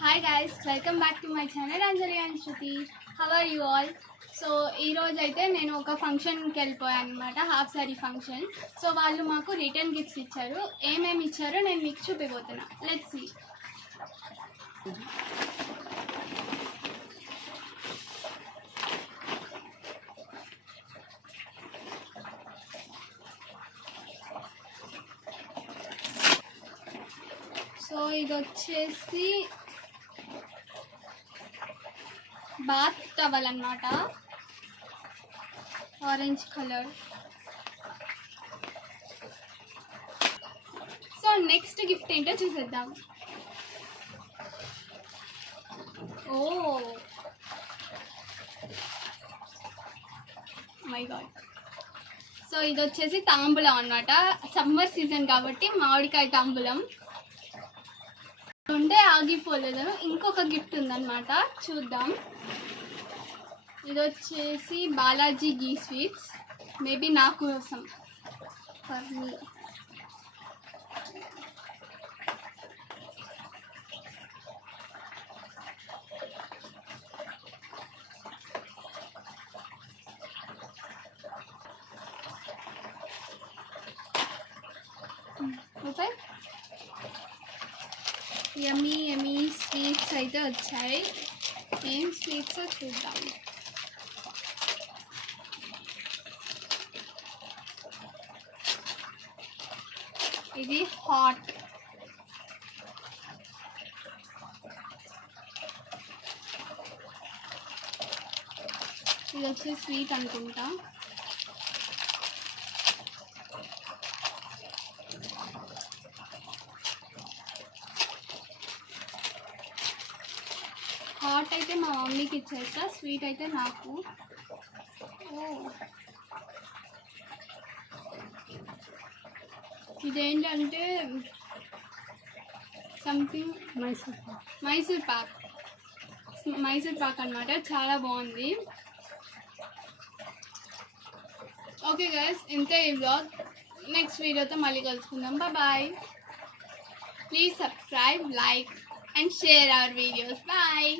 Hi guys, welcome back to my channel Anjali and Shruti. How are you all? So ఈరోజు అయితే నేను ఒక ఫంక్షన్కి వెళ్ళిపోయాను అనమాట, హాఫ్ సారీ ఫంక్షన్. సో వాళ్ళు మాకు రిటర్న్ గిఫ్ట్స్ ఇచ్చారు. ఏమేమి ఇచ్చారో నేను మీకు చూపిపోతున్నా. Let's see. సో ఇది వచ్చేసి బాత్ టవల్ అన్నమాట, orange colour. So next gift ఏంటో చూసేద్దాం. Oh my God. సో ఇది వచ్చేసి తాంబూలం అన్నమాట, సమ్మర్ సీజన్ కాబట్టి మామిడికాయ తాంబూలం ఉంటే ఆగిపోలేదు. ఇంకొక గిఫ్ట్ ఉందన్నమాట, చూద్దాం. ఇది వచ్చేసి బాలాజీ గీ స్వీట్స్, మేబీ నా కోసం, ఫర్ మీ. ఓకే, యమ్మీ యమ్మీ స్వీట్స్ అయితే వచ్చాయి. ఏం స్వీట్స్ చూద్దాం. ఇది హాట్, ఇది వచ్చి స్వీట్ అనుకుంటా. హాట్ అయితే మా మమ్మీకి ఇచ్చేస్తా, స్వీట్ అయితే నాకు. ఇదేంటంటే సంథింగ్ మైసూర్ పాక్ అన్నమాట, చాలా బాగుంది. ఓకే గైస్, ఇంతే ఈ వ్లాగ్. నెక్స్ట్ వీడియోతో మళ్ళీ కలుసుకుందాం. Bye. Please subscribe, like and share our videos. Bye.